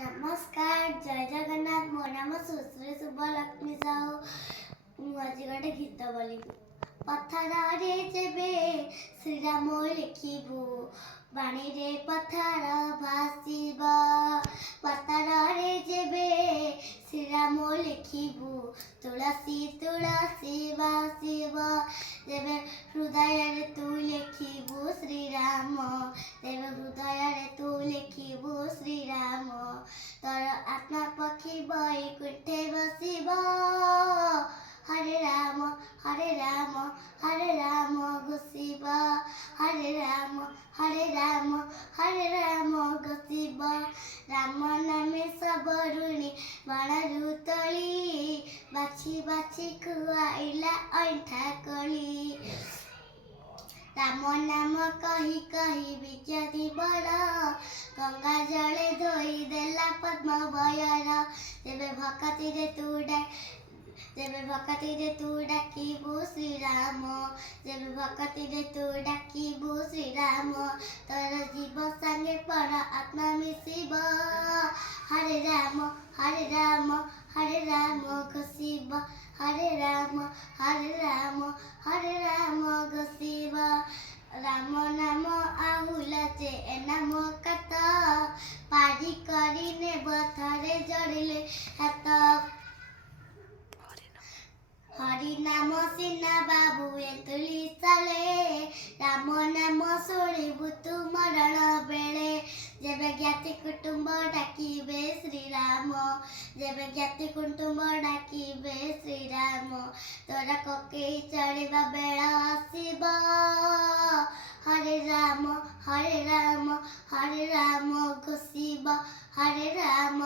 नमस्कार जय जगन्नाथ मो नाम सुश्री शुभलक्ष्मी साहू मुझे गोटे गीत बोली पथरे जेबे श्रीराम लिखिबू बाणी रे पथर भाषिब पथरे जेबे श्रीराम लिखिबू तुलसी तुलसी भाषिब जेबे हृदय तू लिखिबू श्रीराम तेरे हृदय तू लिखिबू श्रीराम तोर आत्मा पक्षी बैकुंठे बसिब हरे राम घोषिब हरे राम घोषिब राम नामे सब ऋणी बाणरू तली बाछी बाछी खुआइला ऐठा कली राम नाम कही कही विजति बड़ गंगा जले धोई देला पद्म भयर तेबे भक्ति रे तू डाकिबू श्रीराम जेबे भक्ति रे तू डाकिबू श्रीराम तोर जीव संगे पण आत्मा मिशिब हरे राम घोषिब हरे राम घोषिब राम नाम आहुलचे नाम कत पारी करी ने बथरे जड़िले हाथ हरि नाम सिन्हा बाबू एतुली चले राम नाम शुणिबु तू मरण बेले जेबे ज्ञाति कुटुंब डाकिबे श्रीराम जेबे ज्ञाति कुटुंब डाकिबे श्रीराम तोरा कोकेई चढ़िबा बेळ आसिब हरे राम घोषिब हरे राम